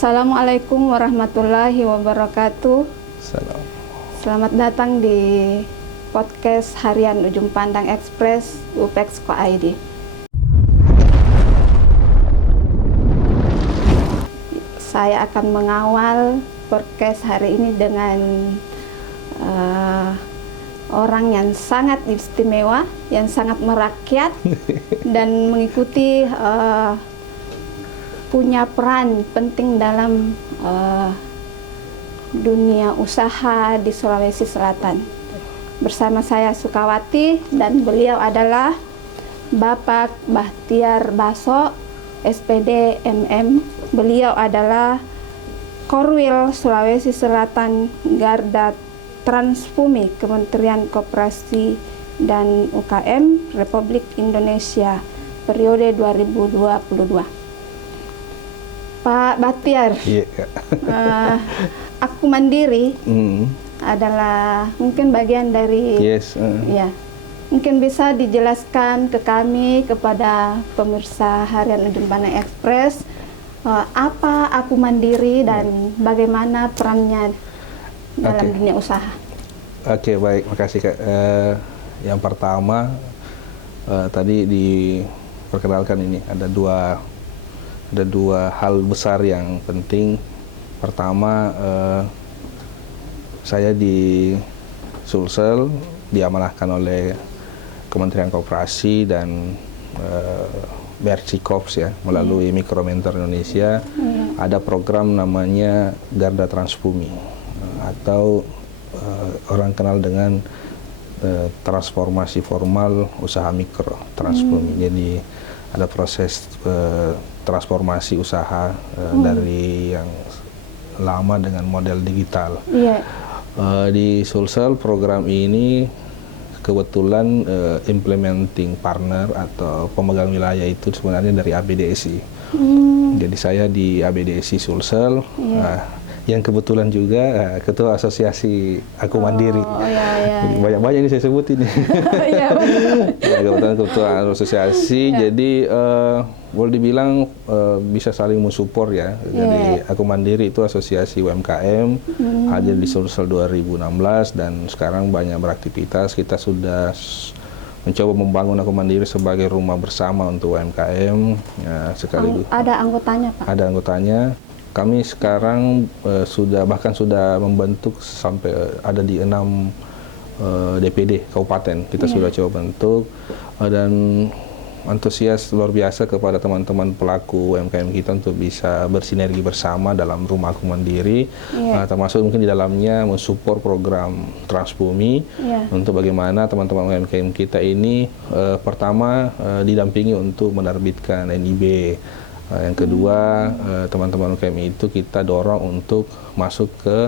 Assalamualaikum warahmatullahi wabarakatuh. Salam. Selamat datang di podcast harian Ujung Pandang Express UPEX.id. Saya akan mengawal podcast hari ini dengan orang yang sangat istimewa, yang sangat merakyat dan mengikuti punya peran penting dalam dunia usaha di Sulawesi Selatan. Bersama saya Sukawati dan beliau adalah Bapak Bahtiar Baso, SPD MM. Beliau adalah Korwil Sulawesi Selatan Garda Transbumi Kementerian Koperasi dan UKM Republik Indonesia periode 2022. Pak Bahtiar, Aku Mandiri adalah mungkin bagian dari ya. Mungkin bisa dijelaskan ke kami, kepada pemirsa harian Ujung Pandang Express, apa Aku Mandiri dan bagaimana perannya dalam dunia usaha. Oke, baik, makasih Kak. Yang pertama tadi diperkenalkan ini ada dua hal besar yang penting. Pertama, saya di Sulsel diamanahkan oleh Kementerian Koperasi dan BRC Kops ya, melalui Mikromentor Indonesia. Ada program namanya Garda Transbumi atau orang kenal dengan transformasi formal usaha mikro transbumi. Jadi ada proses transformasi usaha dari yang lama dengan model digital. Di Sulsel program ini kebetulan implementing partner atau pemegang wilayah itu sebenarnya dari ABDSI. Jadi saya di ABDSI Sulsel, yang kebetulan juga ketua asosiasi Aku Mandiri. Banyak-banyak ini saya sebutin. Kebetulan ketua asosiasi, jadi boleh dibilang bisa saling mensupport ya. Jadi Aku Mandiri itu asosiasi UMKM, hadir di Sulsel 2016 dan sekarang banyak beraktivitas. Kita sudah mencoba membangun Aku Mandiri sebagai rumah bersama untuk UMKM. Sekaligus ada anggotanya, Pak? Ada anggotanya. Kami sekarang bahkan sudah membentuk sampai ada di 6 DPD kabupaten. Kita sudah coba bentuk dan antusias luar biasa kepada teman-teman pelaku UMKM kita untuk bisa bersinergi bersama dalam rumah Aku Mandiri, termasuk mungkin di dalamnya mensupport program Transbumi untuk bagaimana teman-teman UMKM kita ini pertama didampingi untuk menerbitkan NIB. Yang kedua, teman-teman UMKM itu kita dorong untuk masuk ke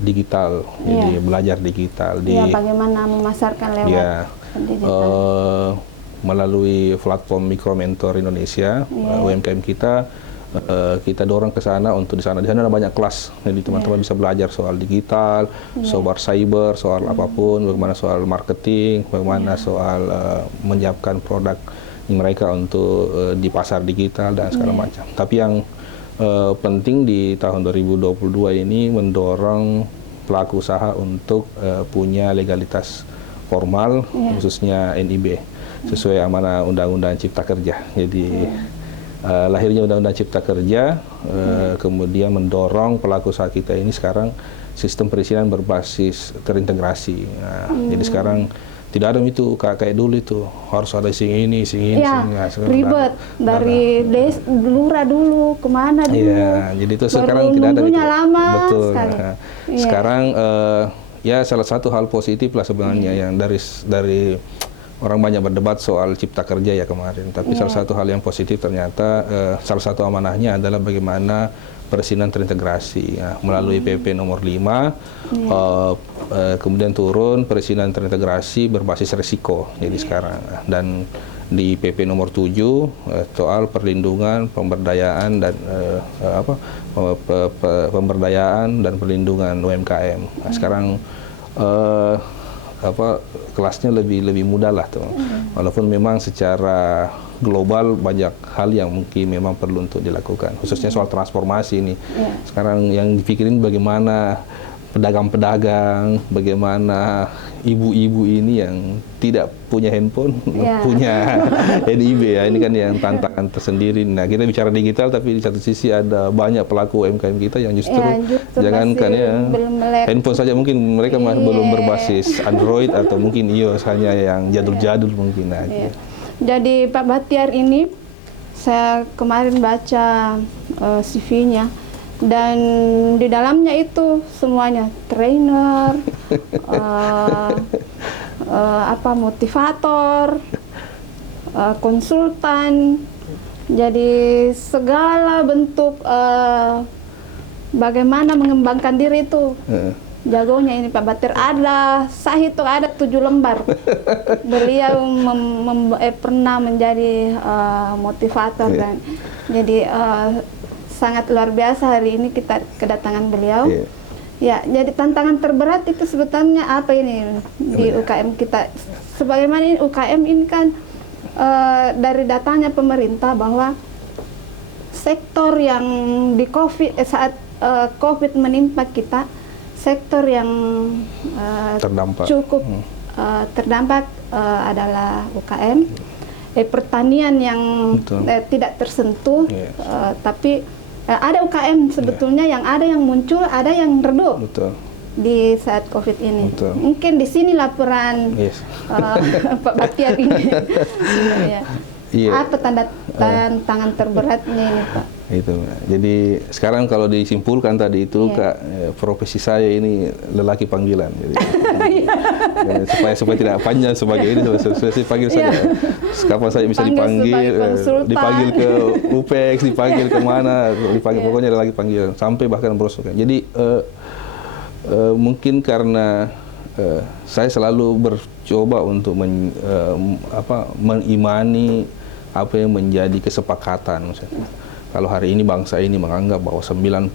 digital, jadi belajar digital. Bagaimana memasarkan lewat digital? Melalui platform Mikromentor Indonesia, UMKM kita dorong ke sana untuk di sana. Di sana ada banyak kelas, jadi teman-teman bisa belajar soal digital, soal cyber, soal apapun, bagaimana soal marketing, bagaimana soal menyiapkan produk mereka untuk di pasar digital dan segala macam. Tapi yang penting di tahun 2022 ini mendorong pelaku usaha untuk punya legalitas formal, khususnya NIB, sesuai amanah Undang-Undang Cipta Kerja. Jadi lahirnya Undang-Undang Cipta Kerja, kemudian mendorong pelaku usaha kita ini sekarang sistem perizinan berbasis terintegrasi. Jadi sekarang tidak ada itu kayak dulu itu harus ada sing ini. Ribet dari lurah dulu kemana dulu. Jadi itu sekarang tidak ada. Lama betul. Sekali. Sekarang salah satu hal positif lah sebenarnya yang dari orang banyak berdebat soal Cipta Kerja ya kemarin. Tapi salah satu hal yang positif ternyata salah satu amanahnya adalah bagaimana perizinan terintegrasi melalui PP nomor 5, kemudian turun perizinan terintegrasi berbasis risiko. Jadi sekarang dan di PP nomor 7 soal perlindungan, pemberdayaan dan pemberdayaan dan perlindungan UMKM. Sekarang kelasnya lebih mudah lah tuh. Walaupun memang secara global banyak hal yang mungkin memang perlu untuk dilakukan, khususnya soal transformasi ini. Sekarang yang dipikirin bagaimana pedagang-pedagang, bagaimana ibu-ibu ini yang tidak punya handphone, punya NIB ya. Ini kan yang tantangan tersendiri. Nah, kita bicara digital, tapi di satu sisi ada banyak pelaku UMKM kita yang justru jangankan ya handphone saja mungkin mereka masih belum berbasis Android atau mungkin iOS, hanya yang jadul-jadul mungkin aja. Jadi Pak Batiar ini, saya kemarin baca CV-nya, dan di dalamnya itu semuanya trainer, motivator, konsultan. Jadi segala bentuk bagaimana mengembangkan diri itu jagonya ini Pak Batiar. Saya hitung ada 7 lembar. Beliau pernah menjadi motivator dan jadi sangat luar biasa hari ini kita kedatangan beliau. Ya, jadi tantangan terberat itu sebetulnya apa ini di UKM kita? Sebagaimana ini UKM ini kan dari datanya pemerintah bahwa sektor yang di saat COVID menimpa kita, sektor yang terdampak. cukup terdampak adalah UKM. Pertanian yang tidak tersentuh, tapi ada UKM sebetulnya yang ada yang muncul, ada yang redup di saat COVID ini. Mungkin di sini laporan Pak Batiar ini. Apa tantangan terberatnya ini Pak? Itu. Jadi sekarang kalau disimpulkan tadi itu Kak, profesi saya ini lelaki panggilan. Jadi, supaya tidak panjang sebagai ini, saya panggil saja. Kapan saya bisa dipanggil ke UPEX, dipanggil kemana, dipanggil pokoknya lelaki panggilan, sampai bahkan brosur. Jadi mungkin karena saya selalu bercoba untuk mengimani apa yang menjadi kesepakatan. Kalau hari ini bangsa ini menganggap bahwa 98%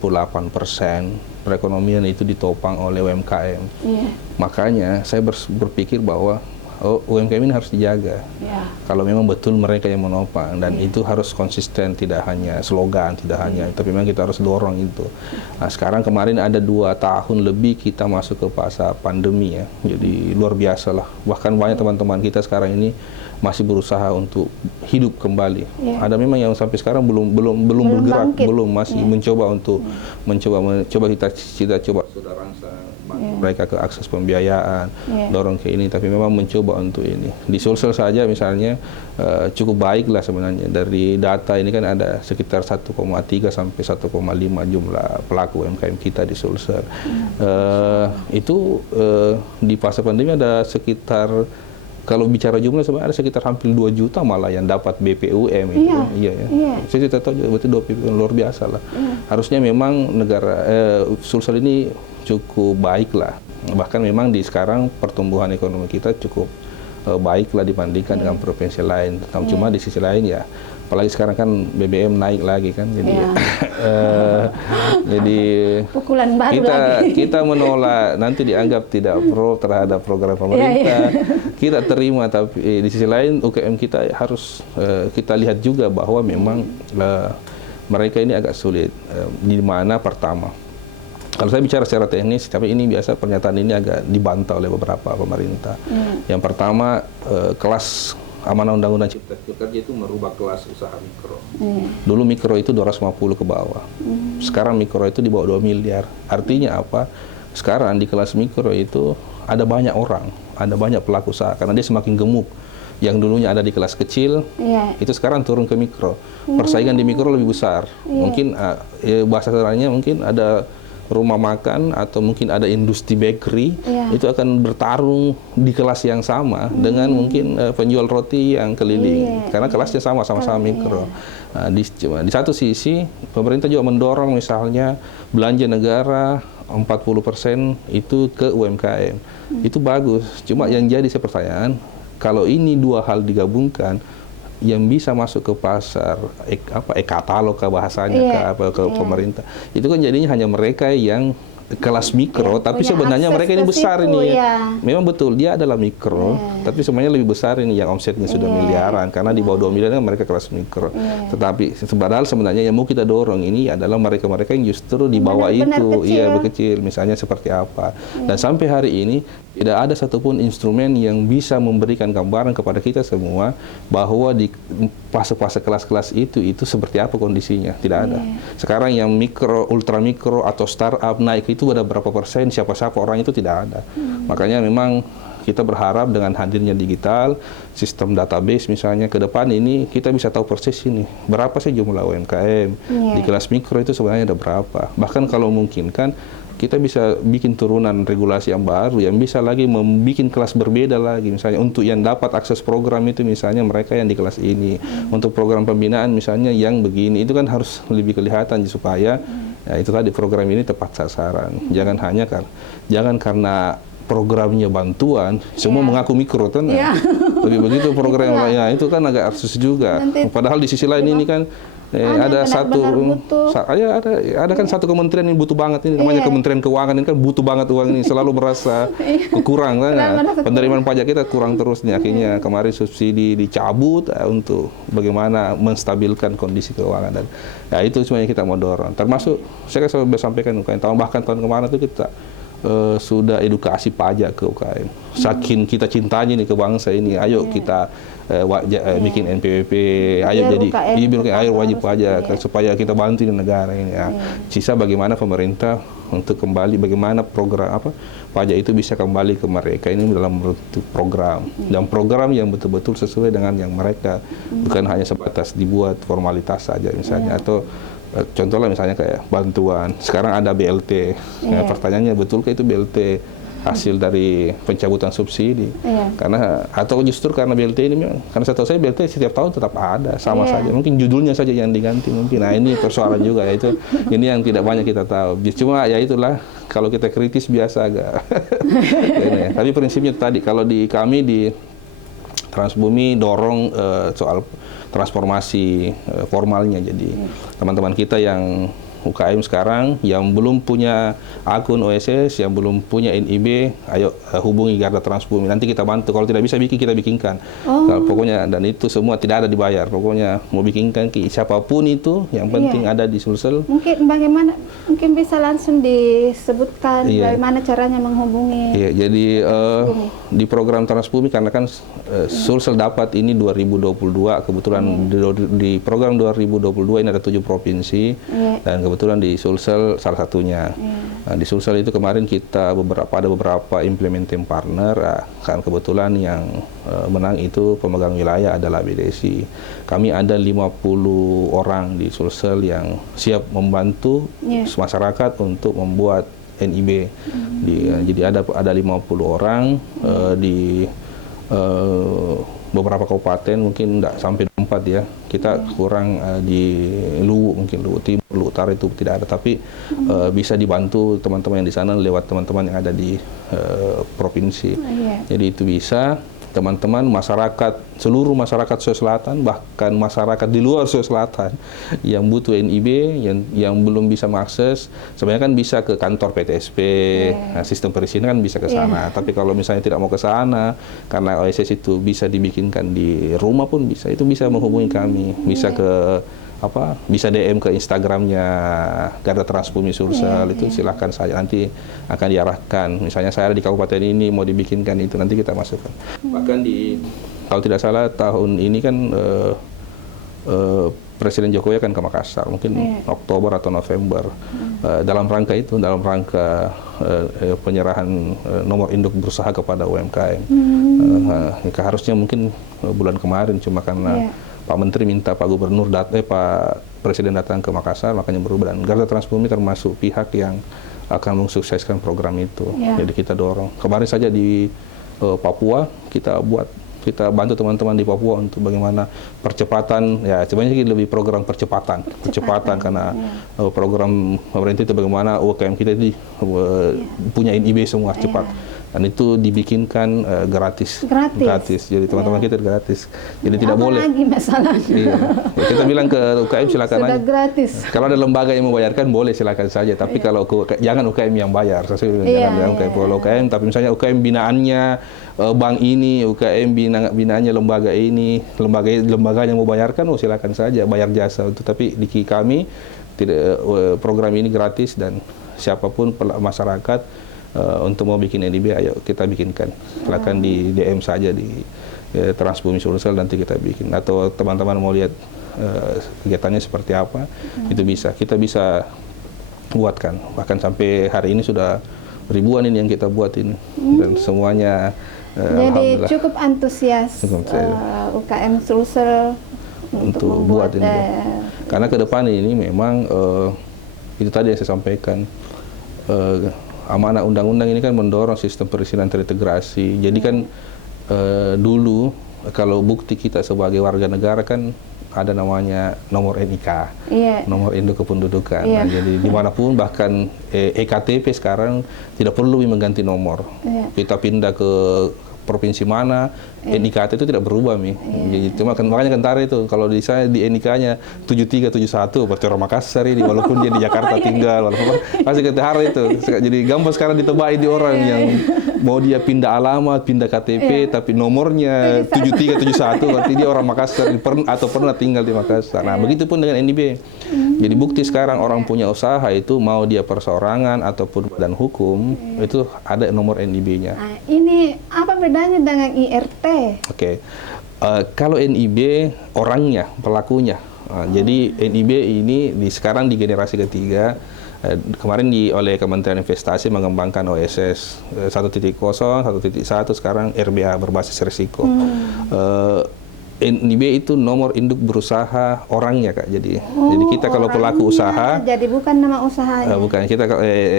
perekonomian itu ditopang oleh UMKM. Makanya saya berpikir bahwa UMKM ini harus dijaga. Kalau memang betul mereka yang menopang, dan itu harus konsisten, tidak hanya slogan, tidak hanya, tapi memang kita harus dorong itu. Nah, sekarang kemarin ada 2 tahun lebih kita masuk ke fase pandemi ya. Jadi luar biasa lah. Bahkan banyak teman-teman kita sekarang ini masih berusaha untuk hidup kembali. Ada memang yang sampai sekarang belum bergerak, masih mencoba untuk kita coba mereka ke akses pembiayaan, dorong ke ini, tapi memang mencoba untuk ini. Di Sulsel saja misalnya cukup baik lah sebenarnya. Dari data ini kan ada sekitar 1,3 sampai 1,5 jumlah pelaku UMKM kita di Sulsel. Itu di fase pandemi ada sekitar, kalau bicara jumlah sebenarnya ada sekitar hampir 2 juta malah yang dapat BPUM itu. Saya tidak tahu, berarti 2 BPUM luar biasa lah. Harusnya memang negara Sulsel ini cukup baik lah. Bahkan memang di sekarang pertumbuhan ekonomi kita cukup baik lah dibandingkan dengan provinsi lain. Cuma di sisi lain ya, apalagi sekarang kan BBM naik lagi kan, jadi jadi pukulan baru kita menolak, nanti dianggap tidak pro terhadap program pemerintah. Kita terima, tapi di sisi lain UKM kita harus kita lihat juga bahwa memang mereka ini agak sulit. Di mana pertama, kalau saya bicara secara teknis, tapi ini biasa pernyataan ini agak dibantah oleh beberapa pemerintah. Yang pertama, kelas amanah Undang-Undang Cipta Kerja itu merubah kelas usaha mikro. Dulu mikro itu 250 ke bawah. Sekarang mikro itu di bawah 2 miliar. Artinya apa? Sekarang di kelas mikro itu ada banyak orang, ada banyak pelaku usaha, karena dia semakin gemuk. Yang dulunya ada di kelas kecil, itu sekarang turun ke mikro. Persaingan di mikro lebih besar. Mungkin bahasa sederhananya mungkin ada rumah makan atau mungkin ada industri bakery, itu akan bertarung di kelas yang sama dengan mungkin penjual roti yang keliling, karena kelasnya sama-sama mikro. Nah, di satu sisi pemerintah juga mendorong misalnya belanja negara 40% itu ke UMKM. Itu bagus. Cuma yang jadi pertanyaan, kalau ini 2 hal digabungkan, yang bisa masuk ke pasar e-katalog ke bahasanya ke pemerintah, itu kan jadinya hanya mereka yang kelas mikro, tapi sebenarnya mereka ini besar ini. Memang betul dia adalah mikro, tapi semuanya lebih besar ini yang omsetnya sudah miliaran, karena di bawah 2 miliar mereka kelas mikro. Tetapi padahal sebenarnya yang mau kita dorong ini adalah mereka-mereka yang justru di bawah itu, kecil, misalnya seperti apa. Dan sampai hari ini tidak ada satupun instrumen yang bisa memberikan gambaran kepada kita semua bahwa di fase-fase kelas-kelas itu seperti apa kondisinya. Tidak ada. Sekarang yang mikro, ultra mikro atau startup naik itu ada berapa persen, siapa-siapa orang itu tidak ada. Makanya memang kita berharap dengan hadirnya digital, sistem database misalnya ke depan ini kita bisa tahu persis ini berapa sih jumlah UMKM di kelas mikro itu sebenarnya ada berapa. Bahkan kalau mungkin kan kita bisa bikin turunan regulasi yang baru yang bisa lagi membuat kelas berbeda lagi. Misalnya untuk yang dapat akses program itu misalnya mereka yang di kelas ini. Untuk program pembinaan misalnya yang begini, itu kan harus lebih kelihatan supaya ya itu tadi program ini tepat sasaran. Jangan karena programnya bantuan, semua mengaku mikro kan. Lebih begitu program ya itu kan agak arsus juga. Padahal di sisi lain ini kan ada satu kementerian yang butuh banget ini, namanya Kementerian Keuangan ini kan butuh banget uang ini, selalu merasa kurang kan. Penerimaan pajak kita kurang terus nih, akhirnya kemarin subsidi dicabut untuk bagaimana menstabilkan kondisi keuangan, dan ya itu semuanya kita mau dorong. Termasuk saya selalu sampaikan bahkan tahun kemarin itu kita sudah edukasi pajak ke UKM. Saking kita cintanya nih ke bangsa ini, ayo kita bikin NPWP, ayo jadi ayo wajib pajak supaya kita bantu di negara ini. Sisa bagaimana pemerintah untuk kembali, bagaimana program pajak itu bisa kembali ke mereka ini dalam bentuk program, dan program yang betul-betul sesuai dengan yang mereka, bukan hanya sebatas dibuat formalitas saja misalnya, atau contohnya misalnya kayak bantuan. Sekarang ada BLT. Pertanyaannya betulkah itu BLT hasil dari pencabutan subsidi? Karena atau justru karena BLT ini, karena setahu saya BLT setiap tahun tetap ada, sama saja. Mungkin judulnya saja yang diganti mungkin. Nah ini persoalan juga ya, itu ini yang tidak banyak kita tahu. Cuma ya itulah, kalau kita kritis biasa agak. Tapi prinsipnya tadi, kalau di kami di Transbumi dorong soal transformasi formalnya. Jadi teman-teman kita yang UKM sekarang yang belum punya akun OSS, yang belum punya NIB, ayo hubungi Garda Transbumi. Nanti kita bantu. Kalau tidak bisa bikin, kita bikinkan. Nah, pokoknya, dan itu semua tidak ada dibayar. Pokoknya mau bikinkan siapapun itu, yang penting ada di Sulsel. Mungkin bisa langsung disebutkan bagaimana caranya menghubungi. Jadi di program Transbumi, karena kan Sulsel dapat ini 2022, kebetulan di program 2022 ini ada 7 provinsi, dan kebetulan di Sulsel salah satunya. Nah, di Sulsel itu kemarin kita ada beberapa implementing partner, kan kebetulan yang menang itu pemegang wilayah adalah BDSI. Kami ada 50 orang di Sulsel yang siap membantu masyarakat untuk membuat NIB. Jadi ada 50 orang di beberapa kabupaten, mungkin tidak sampai 4 ya. Kita kurang di Luwu, mungkin Luwu Timur, Luwu Utara itu tidak ada, tapi bisa dibantu teman-teman yang di sana lewat teman-teman yang ada di provinsi. Jadi itu bisa teman-teman masyarakat, seluruh masyarakat Sulawesi Selatan, bahkan masyarakat di luar Sulawesi Selatan yang butuh NIB, yang belum bisa mengakses, sebenarnya kan bisa ke kantor PTSP, sistem perizinan kan bisa ke sana. Tapi kalau misalnya tidak mau ke sana, karena OSS itu bisa dibikinkan di rumah pun bisa, itu bisa menghubungi kami, bisa ke bisa DM ke Instagramnya Garda Transbumi Sulsel, itu silahkan saja, nanti akan diarahkan. Misalnya saya ada di kabupaten ini mau dibikinkan itu, nanti kita masukkan. Bahkan kalau tidak salah tahun ini kan Presiden Jokowi akan ke Makassar, mungkin Oktober atau November, dalam rangka penyerahan nomor induk berusaha kepada UMKM. Harusnya mungkin bulan kemarin, cuma karena Pak Menteri minta Pak Gubernur Pak Presiden datang ke Makassar, makanya berubah. Dan Garda Transbumi termasuk pihak yang akan mensukseskan program itu. Jadi kita dorong. Kemarin saja di Papua kita bantu teman-teman di Papua untuk bagaimana percepatan, ya sebenarnya lebih program percepatan karena program pemerintah itu bagaimana UMKM kita punya NIB semua cepat. dan itu dibikinkan gratis. Jadi teman-teman kita gratis. Jadi tidak boleh. Lagi masalahnya. Iya. Ya, kita bilang ke UKM silakan Sudah aja. gratis. Kalau ada lembaga yang membayarkan boleh silakan saja. Tapi kalau jangan UKM yang bayar. Jangan UKM. Kalau UKM, tapi misalnya UKM binaannya bank ini, UKM binaannya lembaga ini, lembaganya mau bayarkan, silakan saja bayar jasa. Tapi di kami tidak, program ini gratis dan siapapun masyarakat untuk mau bikin NIB, ayo kita bikinkan. Silakan di DM saja di Transbumi Sulsel, nanti kita bikin. Atau teman-teman mau lihat kegiatannya seperti apa, itu bisa. Kita bisa buatkan. Bahkan sampai hari ini sudah ribuan ini yang kita buat ini. Dan semuanya jadi cukup antusias UKM Sulsel untuk buat ini. Karena ke depan ini memang itu tadi yang saya sampaikan. Amanah undang-undang ini kan mendorong sistem perizinan terintegrasi. Jadi kan dulu kalau bukti kita sebagai warga negara kan ada namanya nomor NIK, nomor induk kependudukan. Nah, jadi dimanapun bahkan EKTP sekarang tidak perlu mengganti nomor. Kita pindah ke provinsi mana, NIK itu tidak berubah, Jadi cuma makanya kentara itu kalau di saya di NIK-nya 7371 berarti orang Makassar ini, walaupun dia di Jakarta tinggal, walaupun masih kentara itu. Jadi gampang sekarang ditebai di orang yang mau dia pindah alamat, pindah KTP, tapi nomornya 7371 berarti dia orang Makassar atau pernah tinggal di Makassar. Nah, begitupun dengan NIB. Jadi bukti sekarang orang punya usaha itu mau dia perseorangan ataupun badan hukum itu ada nomor NIB-nya. Nah, ini apa bedanya dengan IRT? Oke. Kalau NIB orangnya, pelakunya. Jadi NIB ini sekarang di generasi ketiga. Kemarin oleh Kementerian Investasi mengembangkan OSS 1.0, 1.1, sekarang RBA berbasis risiko. NIB itu nomor induk berusaha orangnya, Kak. Jadi kita kalau pelaku usaha, jadi bukan nama usahanya. Bukan,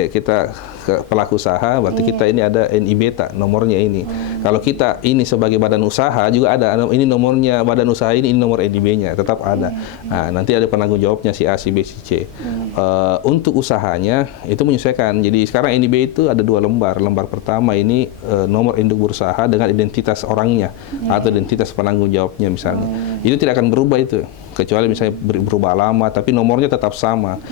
kita pelaku usaha, berarti kita ini ada NIB nomornya ini. Kalau kita ini sebagai badan usaha juga ada, ini nomornya badan usaha ini nomor NIB-nya tetap ada. Nah, nanti ada penanggung jawabnya si A, si B, si C. Untuk usahanya itu menyesuaikan. Jadi sekarang NIB itu ada 2 lembar. Lembar pertama ini nomor induk berusaha dengan identitas orangnya atau identitas penanggung jawabnya misalnya. Itu tidak akan berubah itu. Kecuali misalnya berubah alamat, tapi nomornya tetap sama.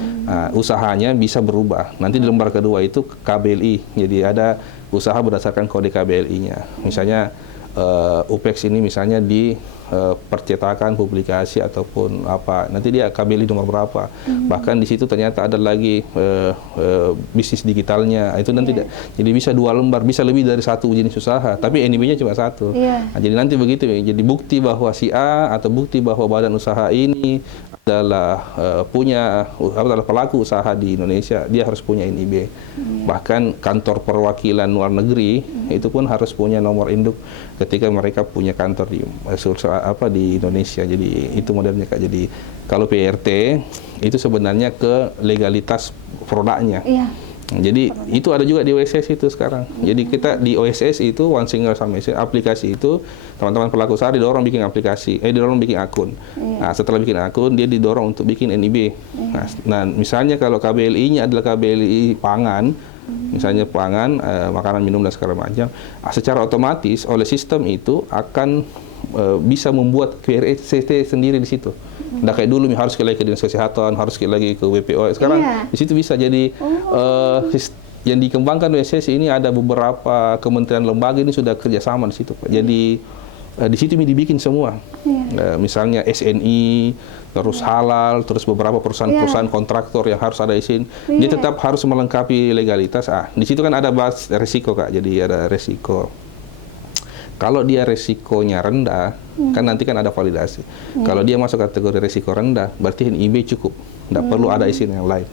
Usahanya bisa berubah. Nanti di lembar kedua itu KBLI. Jadi ada usaha berdasarkan kode KBLI-nya. Misalnya UPEX ini misalnya di percetakan, publikasi ataupun apa. Nanti dia KBLI nomor berapa. Bahkan di situ ternyata ada lagi bisnis digitalnya. Itu nanti jadi bisa 2 lembar, bisa lebih dari 1 jenis usaha, tapi NIB-nya cuma 1. Nah, jadi nanti begitu, jadi bukti bahwa si A atau bukti bahwa badan usaha ini adalah adalah pelaku usaha di Indonesia, dia harus punya NIB. Bahkan kantor perwakilan luar negeri itu pun harus punya nomor induk ketika mereka punya kantor di Indonesia. Jadi itu modelnya, Kak. Jadi kalau PRT itu sebenarnya ke legalitas produknya. Jadi itu ada juga di OSS itu sekarang. Jadi kita di OSS itu One Single Submission aplikasi itu teman-teman pelaku usaha didorong bikin aplikasi, didorong bikin akun. Nah, setelah bikin akun dia didorong untuk bikin NIB. Nah, misalnya kalau KBLI-nya adalah KBLI pangan, misalnya pangan, makanan, minum dan segala macam, secara otomatis oleh sistem itu akan bisa membuat QRST sendiri di situ. Nggak kayak dulu harus lagi ke Dinas Kesehatan, harus lagi ke WPO. Sekarang di situ bisa. Jadi yang dikembangkan OSS ini ada beberapa kementerian lembaga ini sudah kerjasama di situ, Pak. Jadi di situ ini dibikin semua. Misalnya SNI, terus halal, terus beberapa perusahaan-perusahaan kontraktor yang harus ada izin. Dia tetap harus melengkapi legalitas. Di situ kan ada bahas resiko, Kak. Jadi ada resiko. Kalau dia resikonya rendah, kan nanti kan ada validasi. Kalau dia masuk kategori resiko rendah, berarti NIB cukup, nggak perlu ada izin yang lain.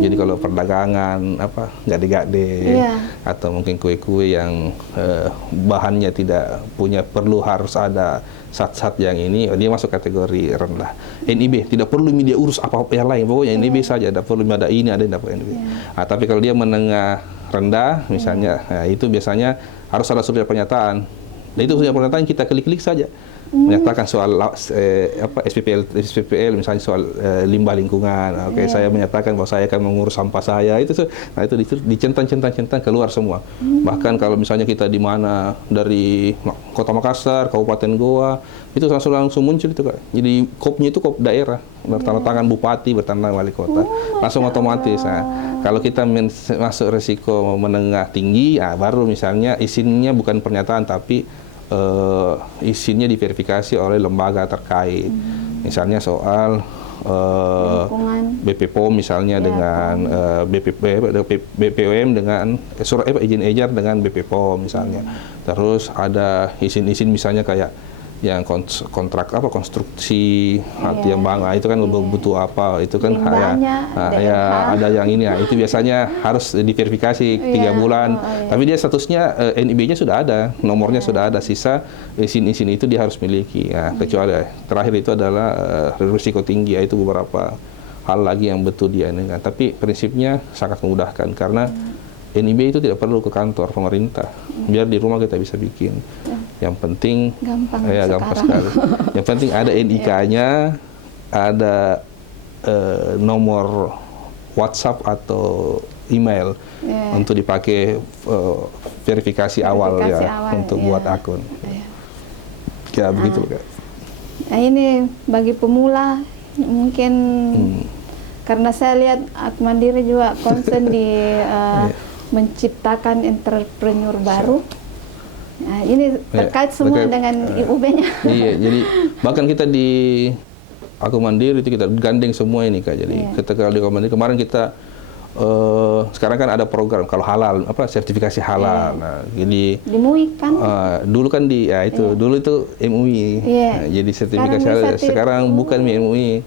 Jadi kalau perdagangan, gade-gade, atau mungkin kue-kue yang bahannya tidak perlu harus ada zat-zat yang ini, dia masuk kategori rendah. NIB tidak perlu dia urus apa-apa yang lain, pokoknya NIB saja, tidak perlu ada ini, ada dapat NIB. Tapi kalau dia menengah rendah, misalnya, itu biasanya harus ada surat pernyataan. Nah, itu surat pernyataan kita klik-klik saja. menyatakan soal SPPL misalnya soal limbah lingkungan. Oke, saya menyatakan bahwa saya akan mengurus sampah saya itu dicentang-centang keluar semua. Bahkan kalau misalnya kita di mana dari Kota Makassar, Kabupaten Goa, itu langsung muncul itu Kak. Jadi kopnya itu kop daerah, bertanda tangan bupati, bertanda tangan wali kota. Langsung otomatis. Nah, kalau kita masuk resiko menengah tinggi, baru misalnya izinnya bukan pernyataan tapi izinnya diverifikasi oleh lembaga terkait. Misalnya soal BPOM misalnya dengan BPOM dengan surat izin edar dengan BPOM misalnya. Terus ada izin-izin misalnya kayak yang kontrak konstruksi yang bangga itu kan butuh apa itu kan ada yang ini itu biasanya harus diverifikasi 3 bulan tapi dia statusnya NIB-nya sudah ada, nomornya sudah ada, sisa izin-izin itu dia harus miliki. Kecuali terakhir itu adalah risiko tinggi, itu beberapa hal lagi yang betul dia ini. Tapi prinsipnya sangat memudahkan karena NIB itu tidak perlu ke kantor pemerintah, biar di rumah kita bisa bikin. Yang penting gampang sekali. Yang penting ada NIK-nya, ada nomor WhatsApp atau email untuk dipakai verifikasi awal untuk buat akun. Ya begitu Kak. Nah ini bagi pemula mungkin karena saya lihat Aku Mandiri juga concern di menciptakan entrepreneur baru. Nah, ini terkait semua dengan IUB-nya. Iya, jadi bahkan kita di Aku Mandiri itu kita gandeng semua ini Kak. Jadi ketika di Aku Mandiri kemarin kita sekarang kan ada program kalau halal sertifikasi halal. Nah, jadi di MUI kan? Dulu kan dulu itu MUI. Nah, jadi sertifikasi halal. Sekarang bukan MUI.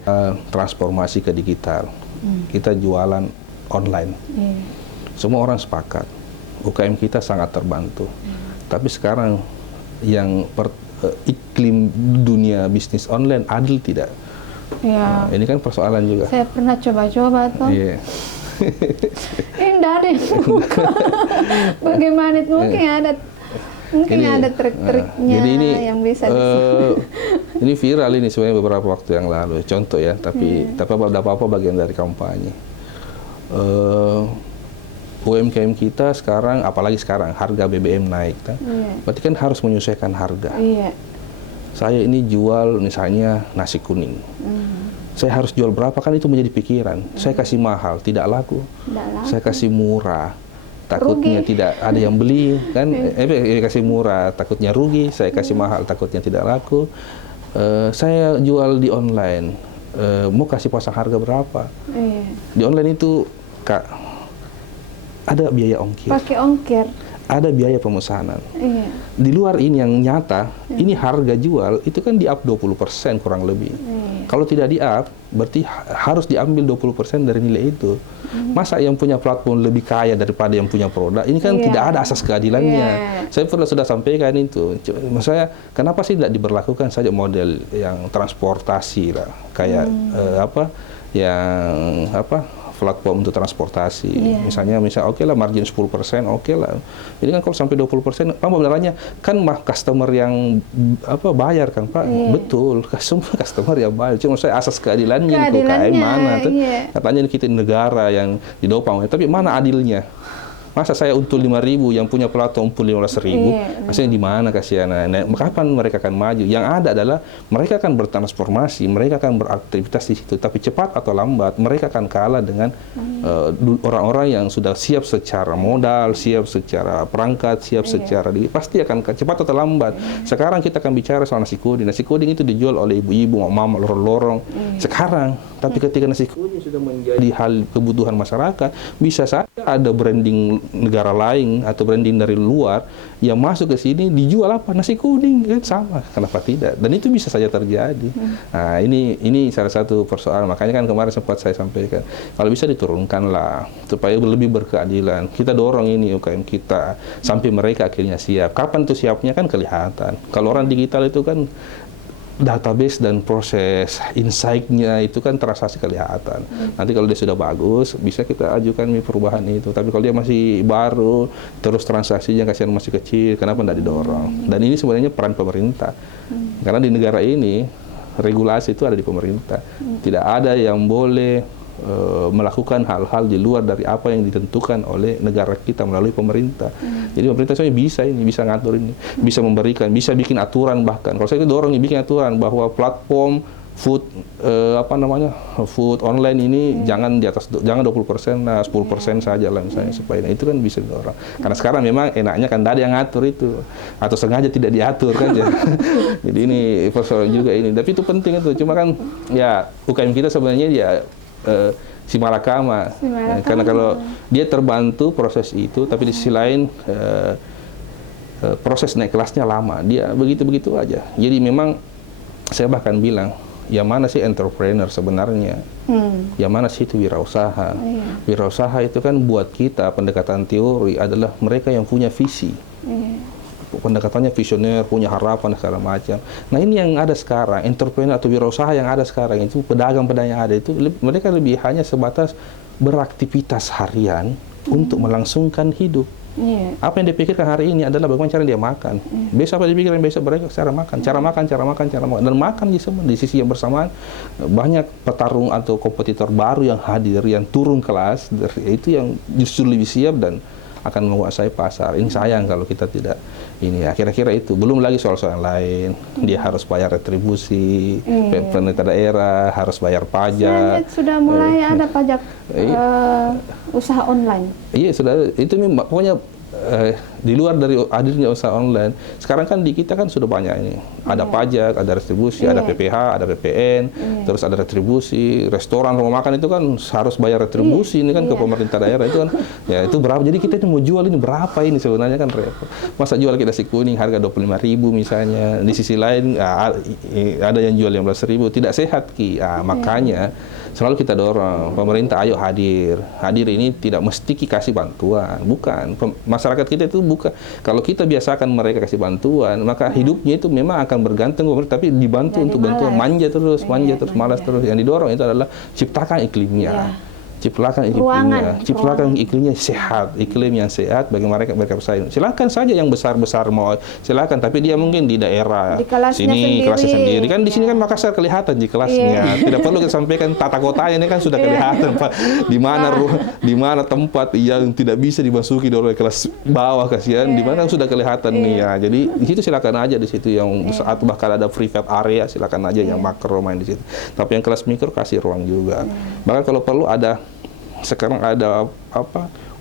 Transformasi ke digital. Kita jualan online. Semua orang sepakat. UKM kita sangat terbantu. Tapi sekarang yang iklim dunia bisnis online adil tidak? Nah, ini kan persoalan juga. Saya pernah coba-coba tuh. Ini ada yang buka. Bagaimana itu mungkin ada trik-triknya yang bisa ini viral ini sebenarnya beberapa waktu yang lalu. Contoh ya, tapi ada apa-apa bagian dari kampanye. UMKM kita sekarang, apalagi sekarang harga BBM naik, berarti kan harus menyesuaikan harga. Saya ini jual misalnya nasi kuning, saya harus jual berapa kan itu menjadi pikiran. Saya kasih mahal, tidak laku. Saya kasih murah, takutnya tidak ada yang beli kan. Kasih murah, takutnya rugi. Saya kasih mahal, takutnya tidak laku. Saya jual di online, mau kasih pasang harga berapa? Di online itu Kak, ada biaya ongkir. Pakai ongkir. Ada biaya pemesanan. Di luar ini yang nyata, ini harga jual itu kan di-up 20% kurang lebih. Kalau tidak di-up, berarti harus diambil 20% dari nilai itu. Masa yang punya platform lebih kaya daripada yang punya produk? Ini kan tidak ada asas keadilannya. Saya sudah sampaikan itu. Maksudnya, kenapa sih tidak diberlakukan saja model yang transportasi lah, kayak platform untuk transportasi. Misalnya oke lah margin 10%, oke lah. Jadi kan kalau sampai 20%, apa benarnya? Kan customer yang bayar kan Pak? Betul, semua customer yang bayar. Cuma saya asas keadilannya di UKM mana? Katanya kita negara yang didopang, tapi mana adilnya? Masa saya untung 5.000, yang punya platform untung 15.000, maksudnya di mana kasihan? Nah, kapan mereka akan maju? Yang ada adalah mereka akan bertransformasi, mereka akan beraktivitas di situ, tapi cepat atau lambat mereka akan kalah dengan orang-orang yang sudah siap secara modal, siap secara perangkat, siap secara pasti akan cepat atau lambat. Sekarang kita akan bicara soal nasi kuning. Nasi kuning itu dijual oleh ibu-ibu, mama, lorong-lorong. Sekarang, tapi ketika nasi kuning sudah menjadi hal kebutuhan masyarakat, bisa saja ada branding negara lain atau branding dari luar yang masuk ke sini dijual nasi kuning kan sama, kenapa tidak? Dan itu bisa saja terjadi. Nah, ini salah satu persoalan. Makanya kan kemarin sempat saya sampaikan kalau bisa diturunkanlah supaya lebih berkeadilan. Kita dorong ini UKM kita sampai mereka akhirnya siap. Kapan tuh siapnya kan kelihatan. Kalau orang digital itu kan database dan proses insight-nya itu kan transaksi kelihatan. Nanti kalau dia sudah bagus, bisa kita ajukan perubahan itu. Tapi kalau dia masih baru, terus transaksinya kasihan masih kecil, kenapa tidak didorong? Dan ini sebenarnya peran pemerintah. Karena di negara ini regulasi itu ada di pemerintah. Tidak ada yang boleh melakukan hal-hal di luar dari apa yang ditentukan oleh negara kita melalui pemerintah. Jadi pemerintah sebenarnya bisa ngatur ini, bisa memberikan, bisa bikin aturan bahkan. Kalau saya itu dorong bikin aturan bahwa platform food food online ini jangan di atas, jangan 20%, 10% saja lah misalnya, supaya itu kan bisa didorong. Karena sekarang memang enaknya kan ada yang ngatur itu, atau sengaja tidak diatur kan ya. Jadi ini persoalan juga ini, tapi itu penting itu. Cuma kan ya UKM kita sebenarnya ya si malakama. Karena kalau dia terbantu proses itu, tapi di sisi lain proses naik kelasnya lama, dia begitu-begitu aja. Jadi memang saya bahkan bilang, yang mana sih entrepreneur sebenarnya? Yang mana sih itu wirausaha? Wirausaha itu kan buat kita pendekatan teori adalah mereka yang punya visi. Pendekatannya visioner, punya harapan segala macam. Nah ini yang ada sekarang, entrepreneur atau wirausaha yang ada sekarang itu, pedagang-pedagang yang ada itu, mereka lebih hanya sebatas beraktivitas harian untuk melangsungkan hidup. Apa yang dipikirkan hari ini adalah bagaimana cara dia makan. Besok apa dipikirkan, besok mereka cara makan. Dan makan di sisi yang bersamaan banyak petarung atau kompetitor baru yang hadir, yang turun kelas, itu yang justru lebih siap dan akan menguasai pasar. Ini sayang kalau kita tidak ini ya, kira-kira itu. Belum lagi soal-soal lain, dia harus bayar retribusi, pemerintah daerah harus bayar pajak. Sudah mulai ada pajak usaha online. Iya sudah, itu pokoknya di luar dari hadirnya usaha online, sekarang kan di kita kan sudah banyak ini. Ada pajak, ada retribusi, ada PPH, ada PPN, terus ada retribusi. Restoran, rumah makan itu kan harus bayar retribusi ini kan ke pemerintah daerah itu kan. Ya itu berapa? Jadi kita mau jual ini berapa ini sebenarnya kan repot. Masa jual kita nasi kuning harga 25.000 misalnya. Di sisi lain ada yang jual 15.000, tidak sehat Ki. Makanya selalu kita dorong pemerintah, ayo hadir. Hadir ini tidak mesti kasih bantuan, bukan. Masyarakat kita itu bukan, kalau kita biasakan mereka kasih bantuan, maka hidupnya itu memang akan bergantung, tapi dibantu untuk bantuan, manja terus, malas terus. Yang didorong itu adalah ciptakan iklimnya. Ciptakan iklimnya sehat, iklim yang sehat bagi mereka bersaing. Silakan saja yang besar-besar mau, silakan, tapi dia mungkin di daerah di kelasnya sendiri. Kan di sini kan Makassar kelihatan di kelasnya. Tidak perlu kita sampaikan tata kotanya, ini kan sudah kelihatan Pak. Di mana tempat yang tidak bisa dimasuki oleh kelas bawah, kasihan, di mana sudah kelihatan nih ya. Jadi di situ silakan aja, di situ yang atau bahkan ada private area, silakan aja yang makro main di situ. Tapi yang kelas mikro kasih ruang juga. Bahkan kalau perlu sekarang ada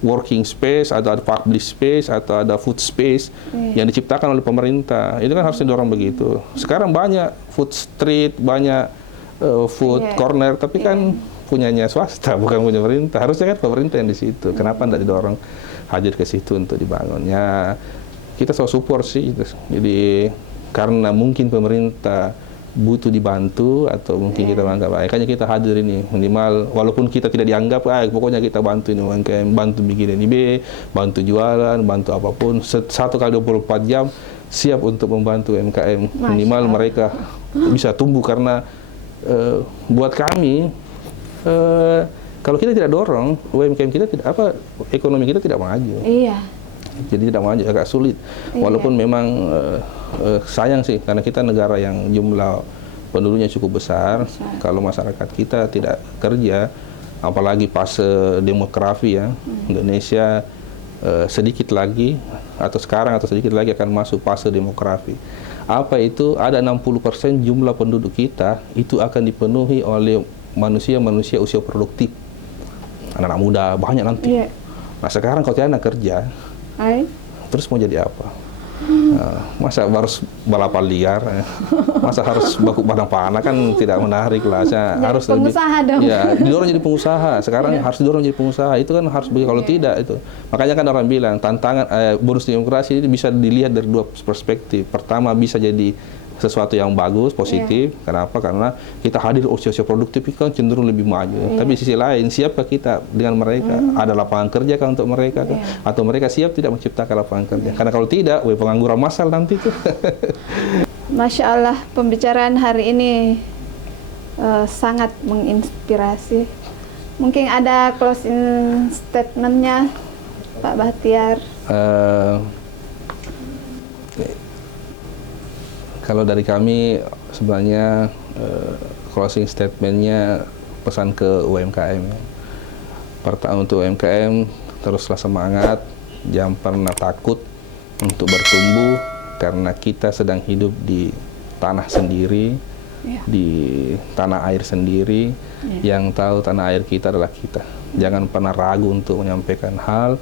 working space, ada public space, atau ada food space yang diciptakan oleh pemerintah. Itu kan harus didorong begitu. Sekarang banyak food street, banyak food corner, tapi kan punyanya swasta, bukan punya pemerintah. Harusnya kan pemerintah yang di situ. Kenapa tidak didorong hadir ke situ untuk dibangunnya? Kita selalu support sih. Jadi karena mungkin pemerintah butuh dibantu, atau mungkin kita menganggap kayaknya kita hadir ini minimal, walaupun kita tidak dianggap, pokoknya kita bantu ini UMKM, bantu bikin NIB, bantu jualan, bantu apapun, 1 kali 24 jam siap untuk membantu UMKM. Minimal mereka bisa tumbuh, karena buat kami kalau kita tidak dorong UMKM kita tidak ekonomi kita tidak maju. Jadi tidak maju, agak sulit. Walaupun memang sayang sih, karena kita negara yang jumlah penduduknya cukup besar. Kalau masyarakat kita tidak kerja, apalagi fase demografi ya, Indonesia sedikit lagi akan masuk fase demografi. Apa itu? Ada 60% jumlah penduduk kita itu akan dipenuhi oleh manusia usia produktif. Anak-anak muda banyak nanti. Nah sekarang kalau tidak kerja, terus mau jadi apa? Masa harus balapan liar, masa harus baku panah-panah, kan tidak menarik lah. Harus pengusaha dong. Ya, didorong jadi pengusaha. Sekarang harus didorong jadi pengusaha. Itu kan harus begitu. Kalau tidak itu, makanya kan orang bilang tantangan bonus demokrasi ini bisa dilihat dari 2 perspektif. Pertama, bisa jadi sesuatu yang bagus, positif. Kenapa? Karena kita hadir usia-usia produktif kan cenderung lebih maju. Tapi di sisi lain, siapkah kita dengan mereka? Ada lapangan kerja kan untuk mereka? Atau mereka siap tidak menciptakan lapangan kerja? Karena kalau tidak, pengangguran massal nanti tuh. Masya Allah, pembicaraan hari ini sangat menginspirasi. Mungkin ada closing statement-nya, Pak Bahtiar. Kalau dari kami sebenarnya closing statementnya pesan ke UMKM. Pertama untuk UMKM, teruslah semangat, jangan pernah takut untuk bertumbuh karena kita sedang hidup di tanah sendiri, di tanah air sendiri. Yang tahu tanah air kita adalah kita. Jangan pernah ragu untuk menyampaikan hal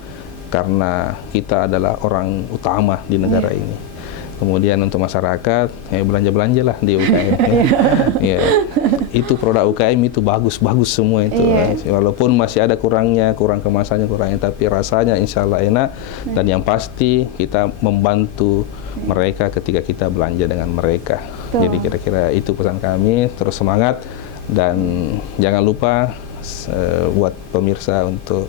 karena kita adalah orang utama di negara ini. Kemudian untuk masyarakat, belanja-belanjalah di UKM. Ya, itu produk UKM itu bagus-bagus semua itu. Walaupun masih ada kurangnya, kurang kemasannya, kurangnya, tapi rasanya insya Allah enak. Dan yang pasti kita membantu mereka ketika kita belanja dengan mereka. Jadi kira-kira itu pesan kami, terus semangat. Dan jangan lupa buat pemirsa untuk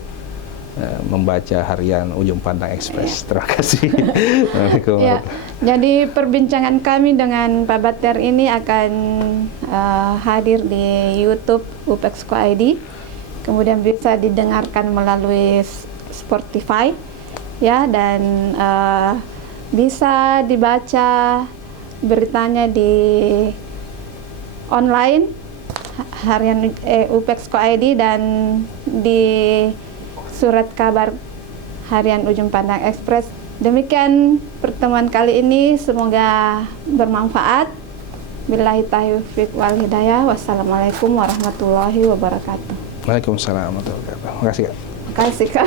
membaca harian Ujung Pandang Express. Terima kasih. Jadi perbincangan kami dengan Pak Bater ini akan hadir di YouTube UPEXCO ID, kemudian bisa didengarkan melalui Spotify, ya, dan bisa dibaca beritanya di online harian UPEXCO ID dan di surat kabar harian Ujung Pandang Express. Demikian pertemuan kali ini, semoga bermanfaat. Billahi taufiq wal hidayah. Wassalamualaikum warahmatullahi wabarakatuh. Waalaikumsalam warahmatullahi wabarakatuh. Terima kasih, Kak. Terima kasih, Kak.